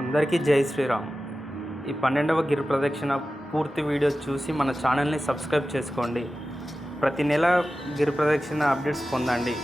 అందరికీ జై శ్రీరామ్. ఈ 12వ గిరి ప్రదక్షిణ పూర్తి వీడియో చూసి మన ఛానల్ని సబ్స్క్రైబ్ చేసుకోండి. ప్రతి నెల గిరి ప్రదక్షిణ అప్డేట్స్ పొందండి.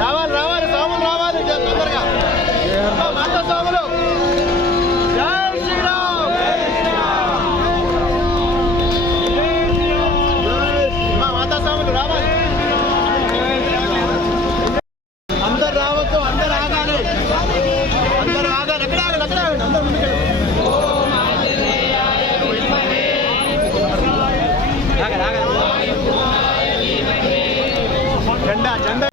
రావాలి రావాలి స్వాములు రావాలి తొందరగా మాతా స్వాములు జై శ్రీరామ్ మాతా స్వాములు రావాలి అందరు రావద్దు అందరు ఆగాలి అందరు ఆగాలి ఎక్కడ ఆగాలి అక్కడ ఆగండి అందరు ముందుకు జెండా జెండా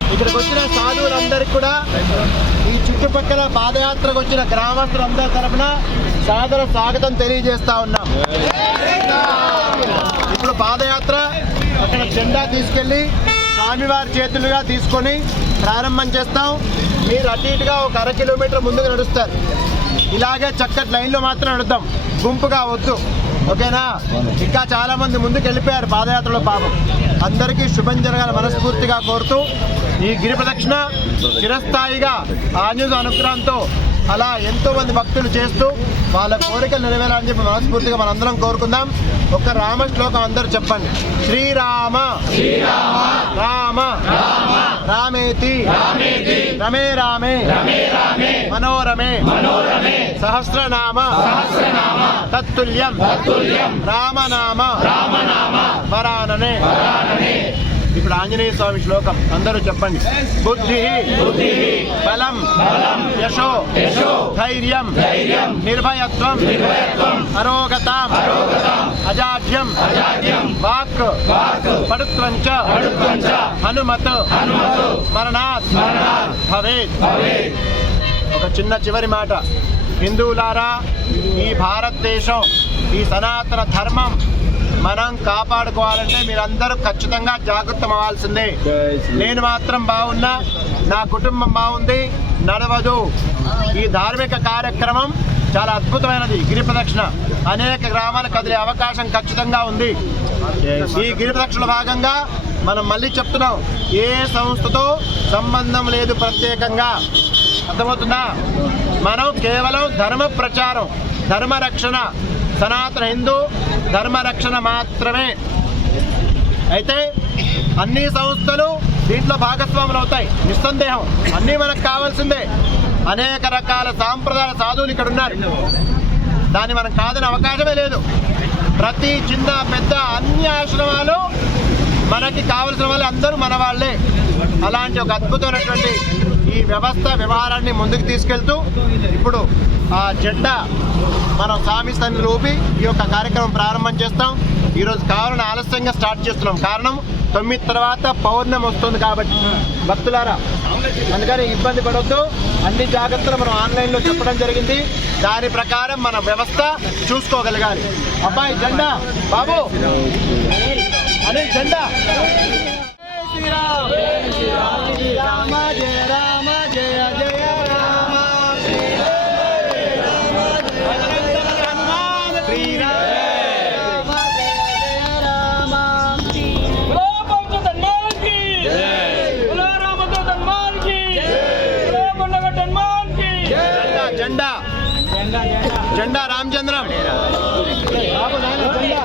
ఇక్కడికి వచ్చిన సాధువులందరికీ కూడా ఈ చుట్టుపక్కల పాదయాత్రకు వచ్చిన గ్రామస్తులందరి తరఫున సాదర స్వాగతం తెలియజేస్తా ఉన్నాం. ఇప్పుడు పాదయాత్ర అక్కడ జెండా తీసుకెళ్ళి స్వామివారి చేతులుగా తీసుకొని ప్రారంభం చేస్తాం. మీరు అటు ఇటుగా ఒక 1/2 కిలోమీటర్ ముందుకు నడుస్తారు. ఇలాగే చక్కటి లైన్లో మాత్రం నడుద్దాం, గుంపుగా వద్దు. ఓకేనా? ఇంకా చాలా మంది ముందుకు వెళ్ళిపోయారు పాదయాత్రలో. పాపం అందరికీ శుభం జరగాల మనస్ఫూర్తిగా కోరుతూ ఈ గిరి ప్రదక్షిణ చిరస్థాయిగా ఆంజనేయుని అనుగ్రహంతో అలా ఎంతో మంది భక్తులు చేస్తూ వాళ్ళ కోరికలు నెరవేరాలని చెప్పి మనస్ఫూర్తిగా మనందరం కోరుకుందాం. ఒక రామ శ్లోకం అందరూ చెప్పండి. శ్రీరామ రామ రామేతి రమే రామే మనోరమే సహస్రనామ తత్తుల్యం రామనామ వరాననే. ఇప్పుడు ఇప్పుడు ఆంజనేయ స్వామి శ్లోకం అందరూ చెప్పండి. బుద్ధి బలం యశో ధైర్యం నిర్భయత్వం అరోగత అజాడ్యం వాక్ పడుత్వంచ హనుమత్ స్మరణాత్ భవేత్. ఒక చిన్న చివరి మాట, హిందువులారా, ఈ భారతదేశం, ఈ సనాతన ధర్మం మనం కాపాడుకోవాలంటే మీరందరూ ఖచ్చితంగా జాగృతం అవ్వాల్సిందే. నేను మాత్రం బాగున్నా, నా కుటుంబం బాగుంది నడవదు. ఈ ధార్మిక కార్యక్రమం చాలా అద్భుతమైనది. గిరి ప్రదక్షిణ అనేక గ్రామాలు కదిలే అవకాశం ఖచ్చితంగా ఉంది. ఈ గిరి ప్రదక్షిణ భాగంగా మనం మళ్ళీ చెప్తున్నాం, ఏ సంస్థతో సంబంధం లేదు ప్రత్యేకంగా. అర్థమవుతుందా? మనం కేవలం ధర్మ ప్రచారం, ధర్మ రక్షణ, సనాతన హిందూ ధర్మ రక్షణ మాత్రమే. అయితే అన్ని సంస్థలు దీంట్లో భాగస్వాములు అవుతాయి, నిస్సందేహం. అన్నీ మనకు కావాల్సిందే. అనేక రకాల సాంప్రదాయ సాధువులు ఇక్కడ ఉన్నారు, దాన్ని మనం కాదని అవకాశమే లేదు. ప్రతి చిన్న పెద్ద అన్ని ఆశ్రమాలు మనకి కావలసిన వాళ్ళు అందరూ మన వాళ్ళే. అలాంటి ఒక అద్భుతమైనటువంటి ఈ వ్యవహారాన్ని ముందుకు తీసుకెళ్తూ ఇప్పుడు ఆ జెండా మనం స్వామి సన్నిధిలో ఊపి ఈ యొక్క కార్యక్రమం ప్రారంభం చేస్తాం. ఈరోజు కావాలని ఆలస్యంగా స్టార్ట్ చేస్తున్నాం, కారణం 9 తర్వాత పౌర్ణమి వస్తుంది కాబట్టి. భక్తులారా, అందుకని ఇబ్బంది పడవద్దు. అన్ని జాగ్రత్తలు మనం ఆన్లైన్లో చెప్పడం జరిగింది, దాని ప్రకారం మన వ్యవస్థ చూసుకోగలగాలి. అబ్బాయి జెండా, బాబు అనే జెండా. శ్రీరామ రామ జయ రామ జయ జయ రామ జెండా జెండా రామచంద్రం బాబు నాయన జెండా.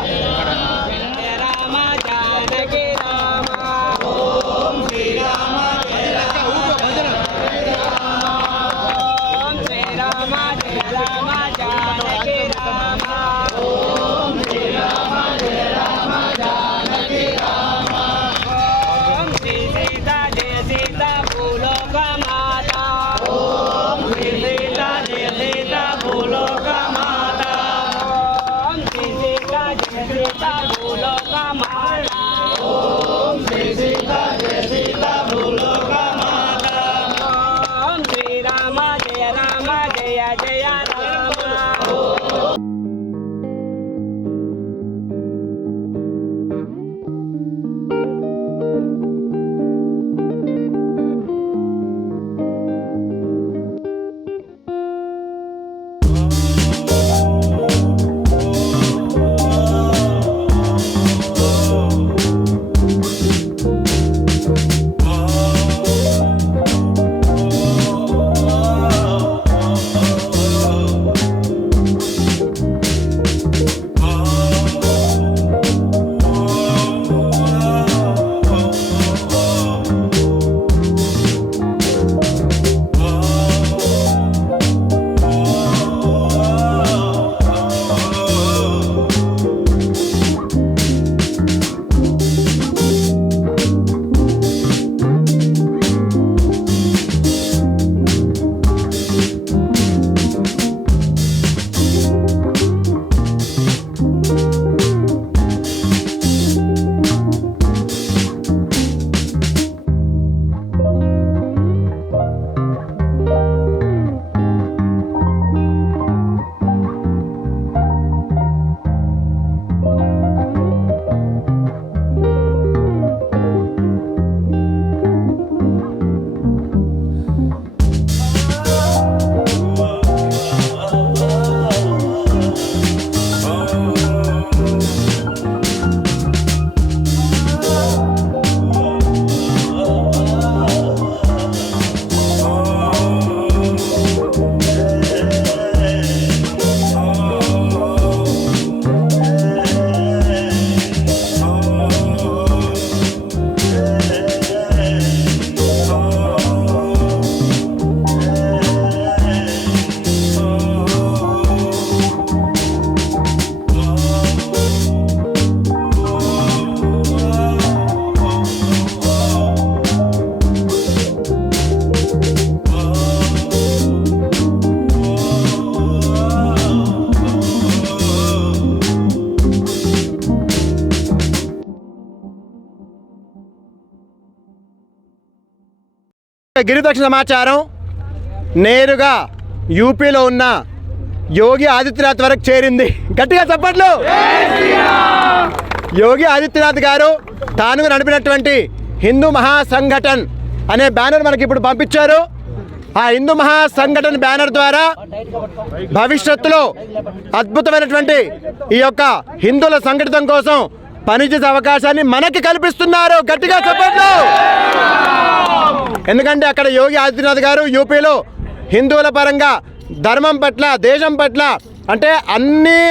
గిరిప్రదక్షిణ సమాచారం నేరుగా యూపీలో ఉన్న యోగి ఆదిత్యనాథ్ వరకు చేరింది. గట్టిగా చెప్పట్లు. యోగి ఆదిత్యనాథ్ గారు తాను నడిపినటువంటి హిందూ మహాసంఘటన్ అనే బ్యానర్ మనకి ఇప్పుడు పంపించారు. ఆ హిందూ మహాసంఘటన్ బ్యానర్ ద్వారా భవిష్యత్తులో అద్భుతమైనటువంటి ఈ యొక్క హిందువుల సంఘటితం కోసం పనిచేసే అవకాశాన్ని మనకి కల్పిస్తున్నారు. గట్టిగా చెప్పట్లు. ఎందుకంటే అక్కడ యోగి ఆదిత్యనాథ్ గారు యూపీలో హిందువుల పరంగా ధర్మం పట్ల, దేశం పట్ల అంటే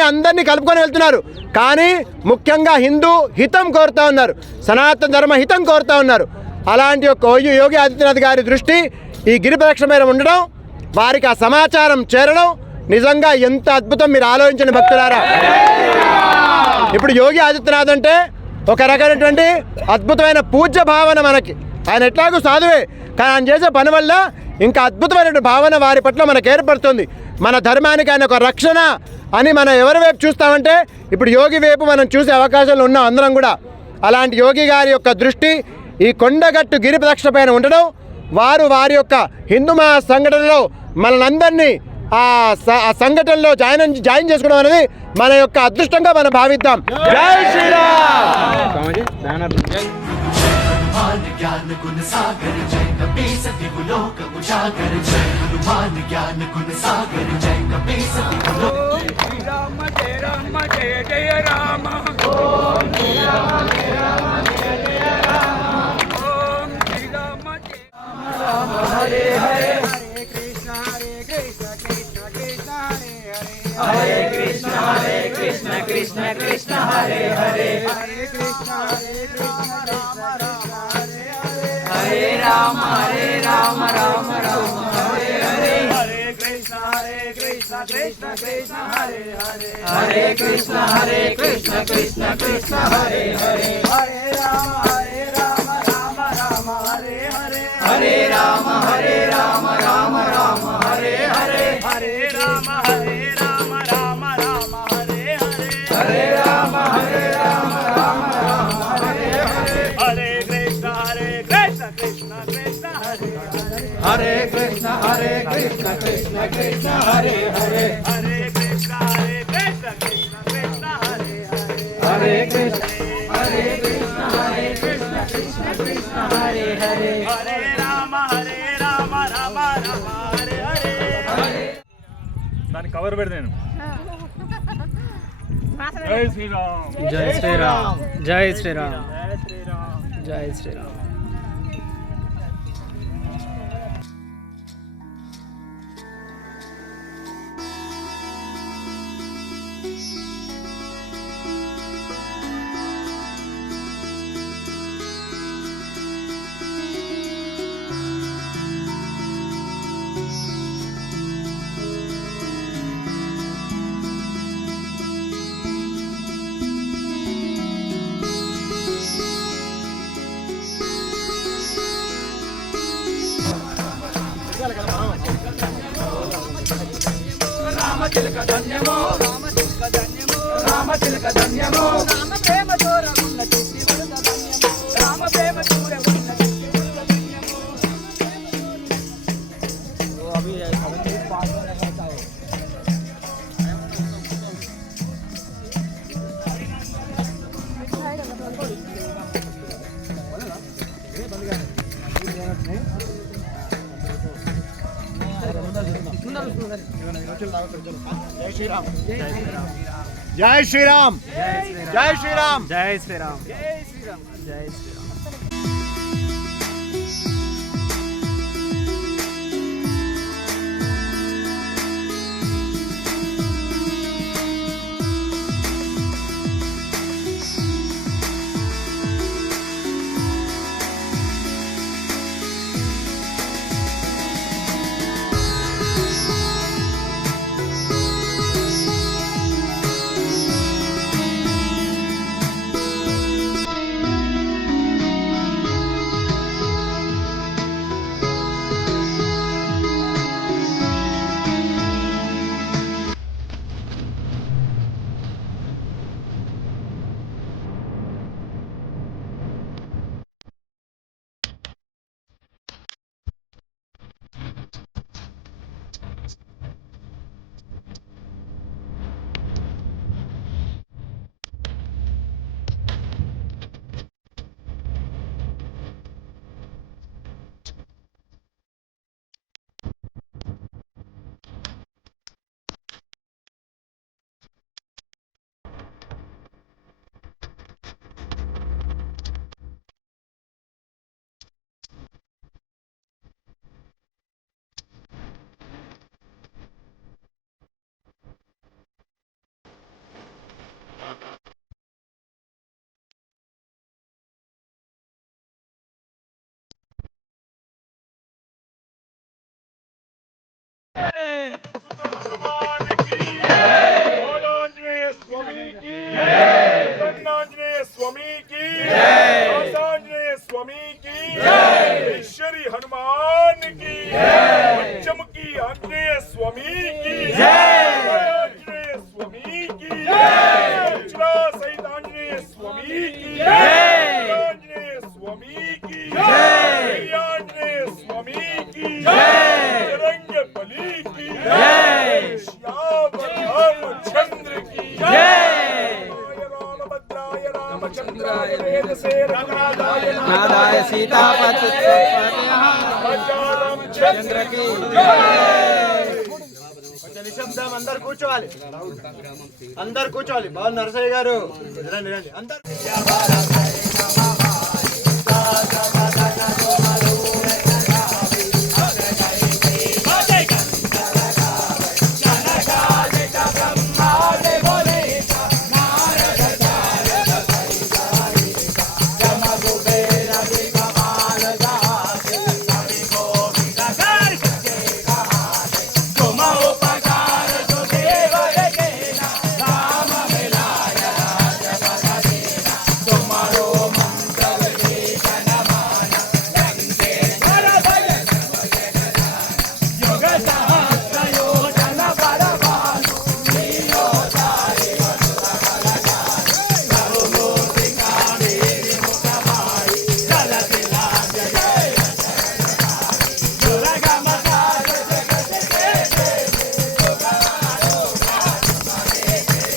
అందరినీ కలుపుకొని వెళ్తున్నారు. కానీ ముఖ్యంగా హిందూ హితం కోరుతూ ఉన్నారు, సనాతన ధర్మ హితం కోరుతూ ఉన్నారు. అలాంటి ఒక యోగి ఆదిత్యనాథ్ గారి దృష్టి ఈ గిరి ప్రదక్షిణ మీద ఉండడం, వారికి ఆ సమాచారం చేరడం నిజంగా ఎంత అద్భుతం. మీరు ఆలోచించండి భక్తులారా. ఇప్పుడు యోగి ఆదిత్యనాథ్ అంటే ఒక రకమైనటువంటి అద్భుతమైన పూజ్య భావన మనకి. ఆయన ఎట్లాగూ సాధువే, కానీ ఆయన చేసే పని వల్ల ఇంకా అద్భుతమైనటువంటి భావన వారి పట్ల మనకు ఏర్పడుతుంది. మన ధర్మానికి ఆయన ఒక రక్షణ అని మనం ఎవరి వైపు చూస్తామంటే ఇప్పుడు యోగి వైపు మనం చూసే అవకాశాలు ఉన్నాం అందరం కూడా. అలాంటి యోగి గారి యొక్క దృష్టి ఈ కొండగట్టు గిరి ప్రదక్షిణ పైన ఉండడం, వారి యొక్క హిందూ మహా సంఘటనలో మనందరినీ ఆ సంఘటనలో జాయిన్ చేసుకోవడం అనేది మన యొక్క అదృష్టంగా మనం భావిద్దాం. జై శ్రీరామ్. ज्ञान गुण सागर जय कपीस दिगुलोक उजागर जय हनुमान ज्ञान गुण सागर जय कपीस दिगुलोक. श्री राम जय जय राम. ओम श्री राम जय जय राम. ओम श्री राम जय राम. हरे हरे हरे कृष्ण कृष्ण कृष्ण हरे कृष्ण कृष्ण कृष्ण हरे हरे हरे कृष्ण राम राम हरे राम राम राम हरे हरे हरे कृष्ण कृष्ण कृष्ण हरे हरे हरे कृष्ण कृष्ण कृष्ण हरे हरे हरे राम राम राम हरे हरे हरे राम राम राम हरे हरे हरे राम राम राम हरे हरे हरे राम राम राम हरे हरे हरे कृष्ण कृष्ण कृष्ण हरे हरे कृष्ण कृष्ण कृष्ण हरे हरे हरे कृष्ण कृष्ण कृष्ण हरे हरे हरे कृष्ण कृष्ण कृष्ण हरे हरे हरे राम राम राम हरे हरे हरे. దాని కవర్ పెడతాను. జై శ్రీరామ్. జై శ్రీరామ్. జై శ్రీరామ్. జై శ్రీరామ్. జై శ్రీరామ్. రామతిలక ధన్యమో రామతిలక ధన్యమో రామతిలక ధన్యమో రామ ప్రేమ దూరమున్న చిట్టి వరద ధన్యమో రామ ప్రేమ దూరమున్న చిట్టి వరద ధన్యమో. तो अभी 75 में रहता है. జై శ్రీరామ్. జై శ్రీరామ్. జై శ్రీరామ్. జై శ్రీరామ్. జై శ్రీరామ్. स्वामी की जय, आंजनेय स्वामी की जय, ईश्वरी हनुमान की जय, चमकी आंजनेय स्वामी की जय, आंजनेय स्वामी की जय, वज्रा सहित आंजनेय स्वामी की जय, आंजनेय स्वामी की जय, आंजनेय स्वामी की जय, रंग बली की जय, श्याम रामचंद्र की जय, रामभद्राय रामचंद्राय वेदसे रघुनाथाय नादाय सीतापते रामचंद्र की నిశ్శబ్దం. అందరు కూర్చోవాలి, అందరు కూర్చోవాలి. బాబు నరసయ్య గారు రండి రండి అందరు.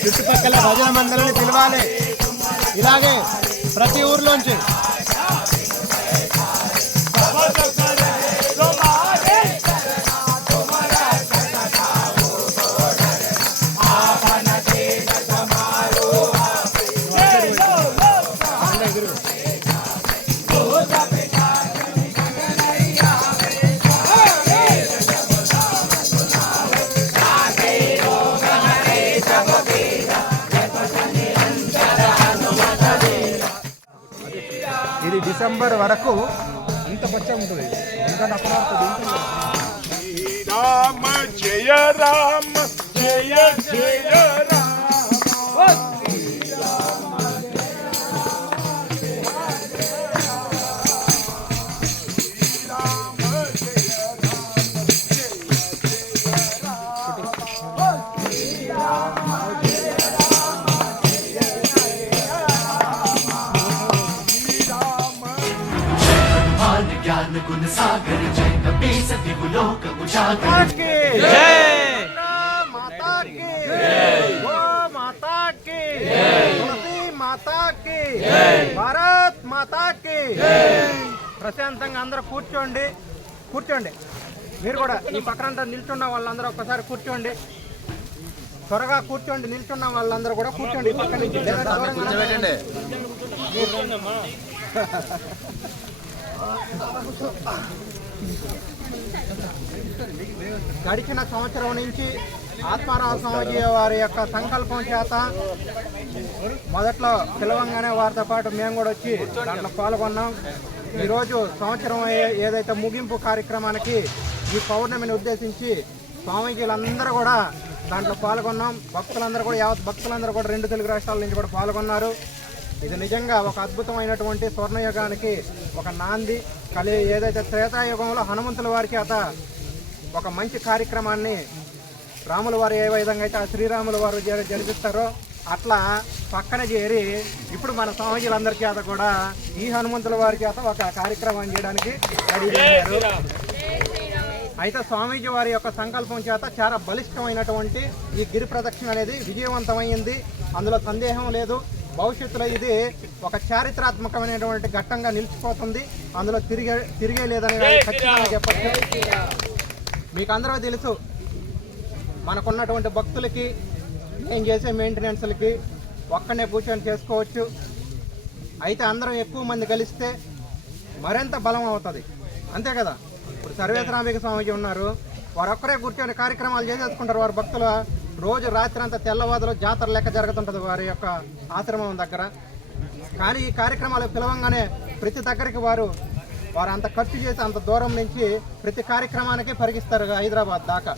చుట్టుపక్కల భజన మండలిని పిలవాలి. ఇలాగే ప్రతి ఊర్లోంచి ఇది డిసెంబర్ వరకు ఇంత పచ్చ ఉంటుంది. ఇంకా राम जय राम जय जय राम ज्ञान गुण सागर जय कपीस दिवलोक उजागर భారత్ మాతాకి. ప్రశాంతంగా అందరూ కూర్చోండి, కూర్చోండి. మీరు కూడా ఈ పక్కనంతా నిల్చున్న వాళ్ళందరూ ఒక్కసారి కూర్చోండి. త్వరగా కూర్చోండి. నిల్చున్న వాళ్ళందరూ కూడా కూర్చోండి. ఈ పక్క నుంచి గడిచిన సంవత్సరం నుంచి ఆత్మారావు స్వామిజీ వారి యొక్క సంకల్పం చేత మొదట్లో పిలవంగానే వారితో పాటు మేము కూడా వచ్చి దాంట్లో పాల్గొన్నాం. ఈరోజు సంవత్సరం ఏదైతే ముగింపు కార్యక్రమానికి ఈ పౌర్ణమిని ఉద్దేశించి స్వామీజీలందరూ కూడా దాంట్లో పాల్గొన్నాం. భక్తులందరూ కూడా యావత్ భక్తులందరూ కూడా 2 తెలుగు రాష్ట్రాల నుంచి కూడా పాల్గొన్నారు. ఇది నిజంగా ఒక అద్భుతమైనటువంటి స్వర్ణయుగానికి ఒక నాంది. ఏదైతే త్రేతాయుగంలో హనుమంతుల వారికి ఒక మంచి కార్యక్రమాన్ని రాముల వారు ఏ విధంగా అయితే ఆ శ్రీరాముల వారు జరిపిస్తారో అట్లా పక్కన చేరి ఇప్పుడు మన స్వామీజీలందరి చేత కూడా ఈ హనుమంతుల వారి చేత ఒక కార్యక్రమం చేయడానికి రెడీ చేశారు. అయితే స్వామీజీ వారి యొక్క సంకల్పం చేత చాలా బలిష్టమైనటువంటి ఈ గిరి ప్రదక్షిణ అనేది విజయవంతమైంది. అందులో సందేహం లేదు. భవిష్యత్తులో ఇది ఒక చారిత్రాత్మకమైనటువంటి ఘట్టంగా నిలిచిపోతుంది. అందులో తిరిగే లేదని ఖచ్చితంగా చెప్పచ్చు. మీకు అందరూ తెలుసు, మనకున్నటువంటి భక్తులకి నేను చేసే మెయింటెనెన్స్లకి ఒక్కనే కూర్చొని చేసుకోవచ్చు. అయితే అందరం ఎక్కువ మంది కలిస్తే మరింత బలం అవుతుంది. అంతే కదా. ఇప్పుడు సర్వేశ్వరాంబిక స్వామీజీ ఉన్నారు, వారు ఒక్కరే కూర్చొని కార్యక్రమాలు చేసేసుకుంటారు. వారి భక్తుల రోజు రాత్రి అంతా తెల్లవాదులు జాతర లెక్క జరుగుతుంటుంది వారి యొక్క ఆశ్రమం దగ్గర. కానీ ఈ కార్యక్రమాలు పిలవంగానే ప్రతి దగ్గరికి వారు అంత ఖర్చు చేసి అంత దూరం నుంచి ప్రతి కార్యక్రమానికి పరిగిస్తారు హైదరాబాద్ దాకా.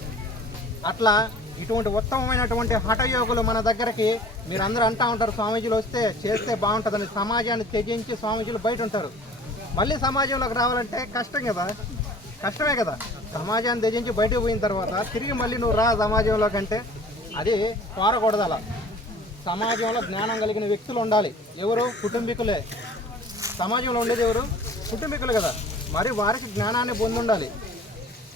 అట్లా ఇటువంటి ఉత్తమమైనటువంటి హఠయోగులు మన దగ్గరికి మీరందరూ అంటూ ఉంటారు, స్వామీజీలు వస్తే చేస్తే బాగుంటుందని. సమాజాన్ని త్యజించి స్వామీజీలు బయట ఉంటారు. మళ్ళీ సమాజంలోకి రావాలంటే కష్టం కదా, కష్టమే కదా. సమాజాన్ని త్యజించి బయటకు పోయిన తర్వాత తిరిగి మళ్ళీ నువ్వు రా సమాజంలోకి అంటే అది కోరకూడదు. అలా సమాజంలో జ్ఞానం కలిగిన వ్యక్తులు ఉండాలి. ఎవరు? కుటుంబీకులే. సమాజంలో ఉండేది ఎవరు? కుటుంబీకులు కదా. మరి వారికి జ్ఞానాన్ని పొంది ఉండాలి.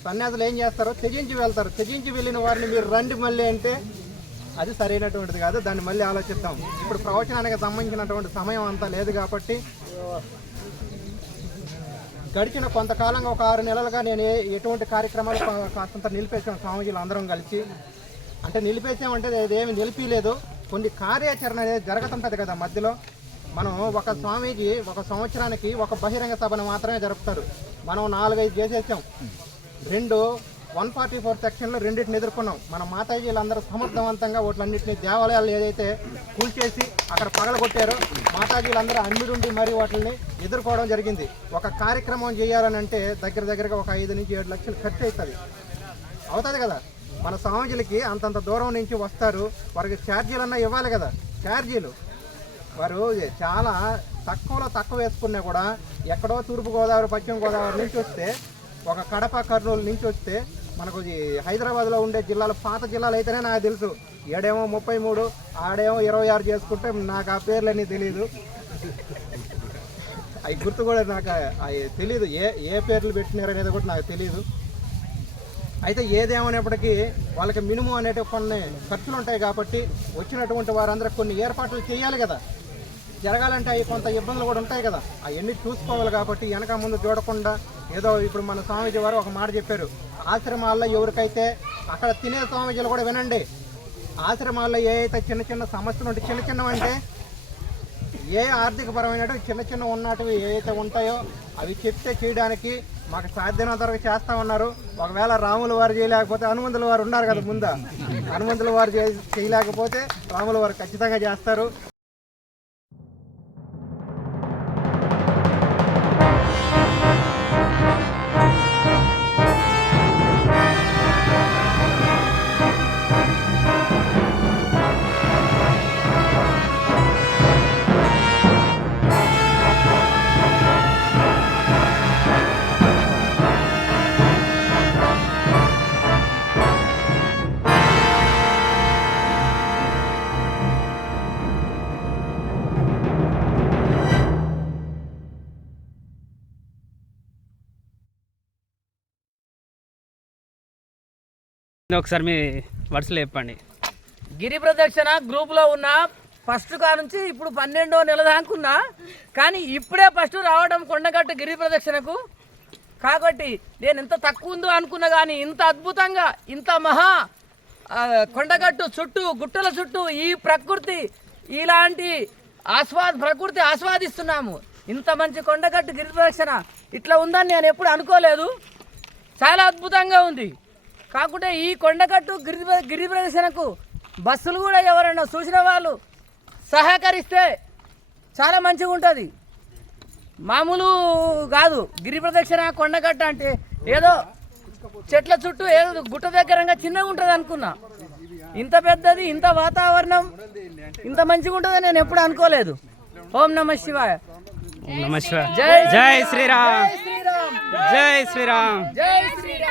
సన్యాసులు ఏం చేస్తారో త్యజించి వెళ్తారు. త్యజించి వెళ్ళిన వారిని మీరు రండి మళ్ళీ అంటే అది సరైనటువంటిది కాదు. దాన్ని మళ్ళీ ఆలోచిద్దాం. ఇప్పుడు ప్రవచనానికి సంబంధించినటువంటి సమయం అంతా లేదు కాబట్టి గడిచిన కొంతకాలంగా ఒక 6 నెలలుగా నేను ఎటువంటి కార్యక్రమాలు కాస్తంత నిలిపేసాం. స్వామీజీలు అందరం కలిసి అంటే నిలిపేసామంటే అదేమి నిలిపిలేదు. కొన్ని కార్యాచరణ అనేది జరగతుంటుంది కదా మధ్యలో. మనం ఒక స్వామీజీ ఒక సంవత్సరానికి ఒక బహిరంగ సభను మాత్రమే జరుపుతారు. మనం 4-5 చేసేసాం. 144 సెక్షన్లు రెండింటిని ఎదుర్కొన్నాం. మన మాతాజీలందరూ సమర్థవంతంగా వాటిలన్నింటినీ దేవాలయాలు ఏదైతే కూల్చేసి అక్కడ పగలగొట్టారో మాతాజీలందరూ అన్నిడుండి మరి వాటిని ఎదుర్కోవడం జరిగింది. ఒక కార్యక్రమం చేయాలని అంటే దగ్గరగా ఒక 5 నుంచి 7 లక్షలు ఖర్చు అవుతుంది కదా. మన స్వామీజీలకి అంతంత దూరం నుంచి వస్తారు, వారికి ఛార్జీలన్నా ఇవ్వాలి కదా. ఛార్జీలు వారు చాలా తక్కువలో తక్కువ వేసుకున్నా కూడా ఎక్కడో తూర్పుగోదావరి పశ్చిమ గోదావరి నుంచి వస్తే, ఒక కడప కర్నూలు నుంచి వస్తే, మనకు హైదరాబాద్లో ఉండే జిల్లాలు పాత జిల్లాలు అయితేనే నాకు తెలుసు. ఏడేమో 33, ఆడేమో 26 చేసుకుంటే నాకు ఆ పేర్లన్నీ తెలియదు. అవి గుర్తు కూడా నాకు అవి తెలీదు. ఏ పేర్లు పెట్టినారనేది కూడా నాకు తెలియదు. అయితే ఏదేమనేప్పటికీ వాళ్ళకి మినిమం అనేటి కొన్ని ఖర్చులు ఉంటాయి కాబట్టి వచ్చినటువంటి వారందరూ కొన్ని ఏర్పాట్లు చేయాలి కదా. జరగాలంటే అవి కొంత ఇబ్బందులు కూడా ఉంటాయి కదా. అవన్నీ చూసుకోవాలి కాబట్టి వెనక ముందు చూడకుండా ఏదో ఇప్పుడు మన స్వామీజీ వారు ఒక మాట చెప్పారు, ఆశ్రమాల్లో ఎవరికైతే అక్కడ తినే స్వామీజీలు కూడా వినండి. ఆశ్రమాల్లో ఏ అయితే చిన్న సమస్యలు ఉంటాయి, చిన్నవంటే ఏ ఆర్థికపరమైన చిన్న ఉన్నటివి ఏవైతే ఉంటాయో అవి చెప్తే చేయడానికి మాకు సాధ్యమైనంత వరకు చేస్తా ఉన్నారు. ఒకవేళ రాముల వారు చేయలేకపోతే హనుమంతుల వారు ఉన్నారు కదా ముందు, హనుమంతుల వారు చేయలేకపోతే రాముల వారు ఖచ్చితంగా చేస్తారు. ఒకసారి మీ వర్డ్స్లో చెప్పండి. గిరి ప్రదక్షిణ గ్రూప్లో ఉన్న ఫస్ట్ కా నుంచి ఇప్పుడు 12వ నెల దాకున్నా, కానీ ఇప్పుడే ఫస్ట్ రావడం కొండగట్టు గిరి ప్రదక్షిణకు. కాబట్టి నేను ఎంత తక్కువ ఉందో అనుకున్నా, కానీ ఇంత అద్భుతంగా ఇంత మహా కొండగట్టు చుట్టూ గుట్టల చుట్టూ ఈ ప్రకృతి ఇలాంటి ప్రకృతి ఆస్వాదిస్తున్నాము. ఇంత మంచి కొండగట్టు గిరి ప్రదక్షిణ ఇట్లా ఉందని నేను ఎప్పుడు అనుకోలేదు. చాలా అద్భుతంగా ఉంది. కాకుంటే ఈ కొండగట్టు గిరి ప్రదక్షిణకు బస్సులు కూడా ఎవరైనా చూసిన వాళ్ళు సహకరిస్తే చాలా మంచిగా ఉంటుంది. మామూలు కాదు గిరి ప్రదక్షిణ కొండగట్టు అంటే ఏదో చెట్ల చుట్టూ ఏదో గుట్ట దగ్గరంగా చిన్నగా ఉంటుంది అనుకున్నా. ఇంత పెద్దది, ఇంత వాతావరణం ఇంత మంచిగా ఉంటుందని నేను ఎప్పుడు అనుకోలేదు. ఓం నమః శివాయ. ఓం నమః శివాయ. జై శ్రీరామ్. జై శ్రీరామ్. జై శ్రీరామ్.